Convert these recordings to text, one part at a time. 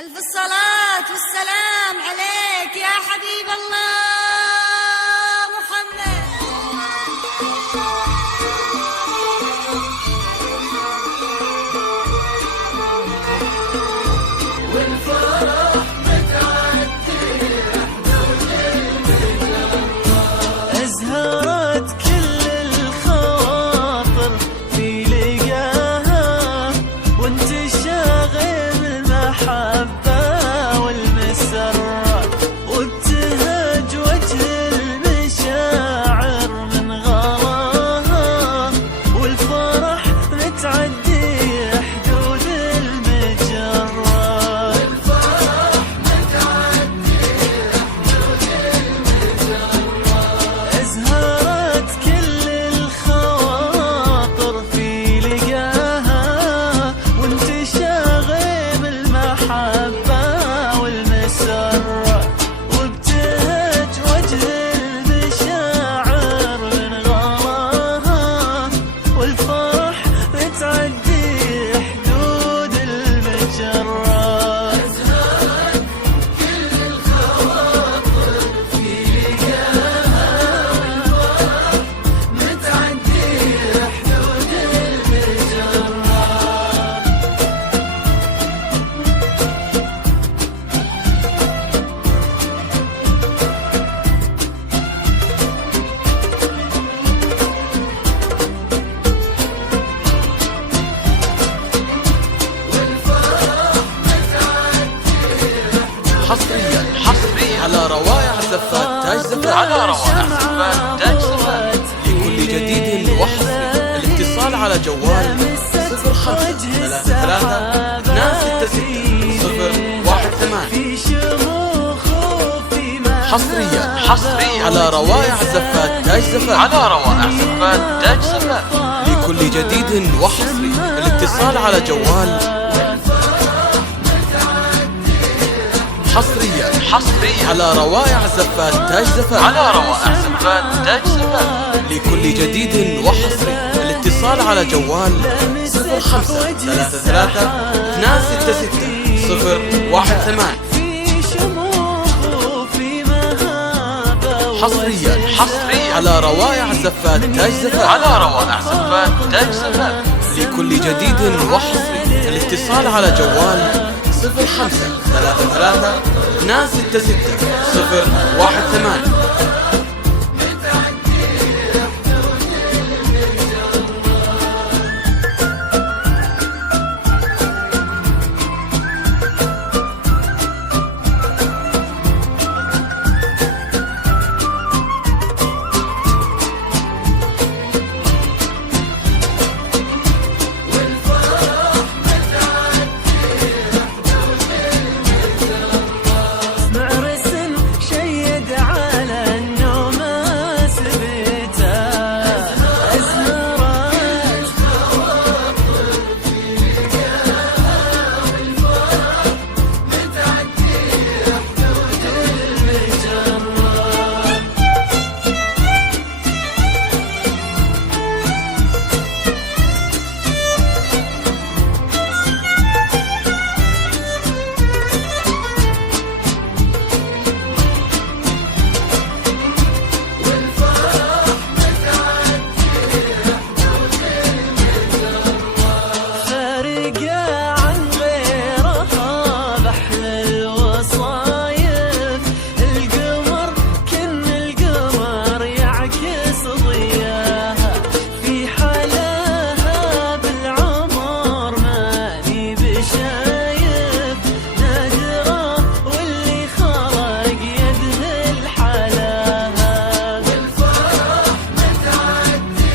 ألف الصلاة والسلام عليك يا حبيب الله محمد. والفرح متعدي حدود المجرة، أزهرت كل الخواطر في لقاها، وانت شاغل المحبة والمسرة، وابتهج وجه المشاعر من غلاها، والفرح متعدي حدود المجرة. والفرح متعدي حدود المجرة، أزهرت كل الخواطر في لقاها، وانت شاغب المحبة والمسرة، وابتهج وجه المشاعر من غلاها، والفرح متعدي حدود المجرة. أزهرت كل الخواطر في لقاها، والفرح متعدي حدود المجرة. حصريا على روائع زفات تاج زفات لكل جديد وحصري. الاتصال على جوال 0533 في شموخ وفي حصريا على روائع زفات تاج زفات لكل جديد وحصري. الاتصال على جوال حصريا على روائع زفات تاج زفات لكل جديد وحصري. الاتصال على جوال 0533 في شموخ وفي مهابة. حصريا على روائع زفات تاج زفات لكل جديد وحصري. الاتصال على جوال 0533 معرس شيد على النوماس بيته. أزهرت فارقة عن غيرها بحل الوصايف. القمر كن القمر يعكس ضياها، في حلاها بالعمر ماني بشايف. نادرة واللي خلق يذهل حلاها. والفرح متعدي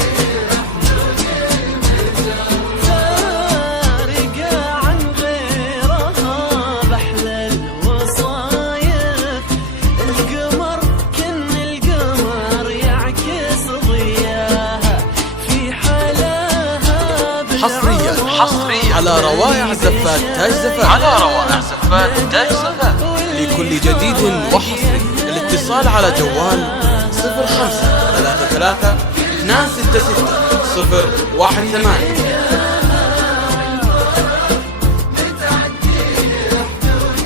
حدود المجرة، فارقة عن غيرها بحل الوصايف. القمر كن القمر يعكس ضياها، في حلاها حصريا على روائع زفات تاج زفات لكل جديد وحصري. الاتصال على جوال 0533 متعدي حدود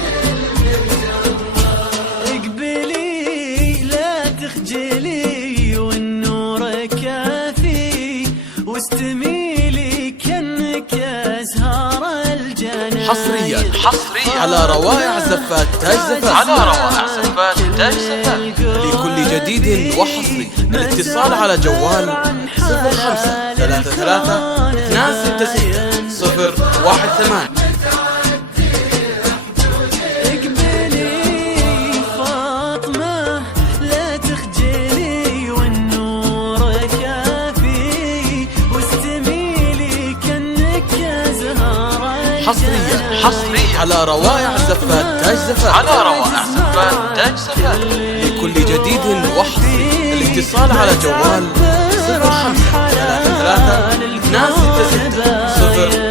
حصريا على روائع زفات تاج زفات لكل جديد وحصري الاتصال على جوال 05 33 266 018. اقبلي فاطمة لا تخجلي والنور كافي واستميلي كأنك زهرة حصريا على روائع زفات تاج زفات لكل جديد وحصري الاتصال على جوال 05 33 266 018.